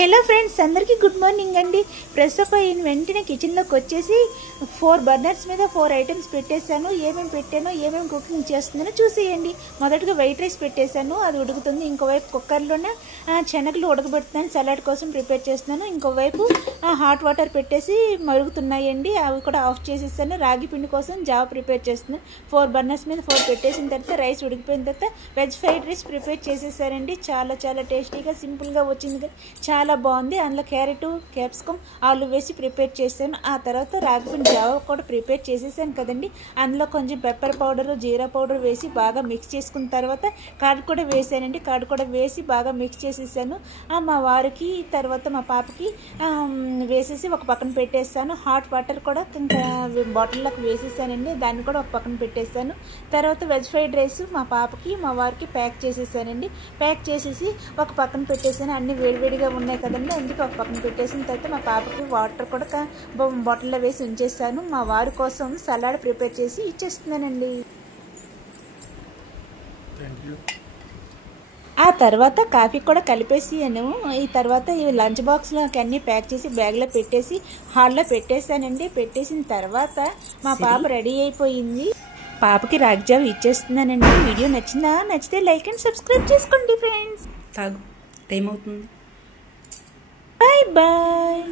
Hello friends, అందరికీ good morning అండి. Fresh up అయిన వెంటనే కిచెన్లోకి వచ్చేసి 4 బర్నర్స్ మీద 4 ఐటమ్స్ పెట్టేశాను. ఏమేమి పెట్టానో, ఏమేమి కుకింగ్ చేస్తున్నానో చూసేయండి. మొదటగా వైట్ రైస్ పెట్టేశాను, అది ఉడుకుతుంది. ఇంకోవైపు కుక్కర్లోనే శనగలు ఉడకబెడుతున్నాను, సలాడ్ కోసం ప్రిపేర్ చేస్తున్నాను. ఇంకోవైపు హాట్ వాటర్ పెట్టేసి మరుగుతున్నాయండి, అవి కూడా ఆఫ్ చేసేసాను. రాగి పిండి కోసం జావ ప్రిపేర్ చేస్తున్నాను. 4 బర్నర్స్ మీద 4 పెట్టేసిన తర్వాత రైస్ ఉడికిపోయిన తర్వాత వెజ్ ఫ్రైడ్ రైస్ ప్రిపేర్ చేసేసారండి. చాలా చాలా టేస్టీగా సింపుల్గా వచ్చింది, చాలా బాగుంది. అందులో క్యారెట్, క్యాప్సికమ్, ఆలు వేసి ప్రిపేర్ చేశాను. ఆ తర్వాత రాగిపిండి జావ కూడా ప్రిపేర్ చేసేసాను కదండి. అందులో కొంచెం పెప్పర్ పౌడర్, జీరా పౌడర్ వేసి బాగా మిక్స్ చేసుకున్న తర్వాత కర్డ్ కూడా వేసానండి. కర్డ్ కూడా వేసి బాగా మిక్స్ చేసేసాను. మా వారికి తర్వాత మా పాపకి వేసేసి ఒక పక్కన పెట్టేస్తాను. హాట్ వాటర్ కూడా బాటిల్లోకి వేసేసానండి, దాన్ని కూడా ఒక పక్కన పెట్టేస్తాను. తర్వాత వెజ్ ఫ్రైడ్ రైస్ మా పాపకి మా వారికి ప్యాక్ చేసేసానండి. ప్యాక్ చేసేసి ఒక పక్కన పెట్టేసాను. అన్ని వేడివేడిగా ఉన్నాయి కదండి, అందుకే ఒక పక్కన పెట్టేసిన తర్వాత మా పాపకి వాటర్ కూడా బాటిల్లో వేసి ఉంచేసాను. మా వారి కోసం సలాడ్ ప్రిపేర్ చేసి ఇచ్చేస్తున్నానండి. ఆ తర్వాత కాఫీ కూడా కలిపేసాను. ఈ తర్వాత ఈ లంచ్ బాక్స్లోకి అన్నీ ప్యాక్ చేసి బ్యాగ్లో పెట్టేసి హాల్లో పెట్టేశానండి. పెట్టేసిన తర్వాత మా పాప రెడీ అయిపోయింది. పాపకి రాగి జావ ఇచ్చేస్తున్నానండి. వీడియో నచ్చిందా? నచ్చితే లైక్ అండ్ సబ్స్క్రైబ్ చేసుకోండి ఫ్రెండ్స్. తాగు, టైం అవుతుంది. Bye bye.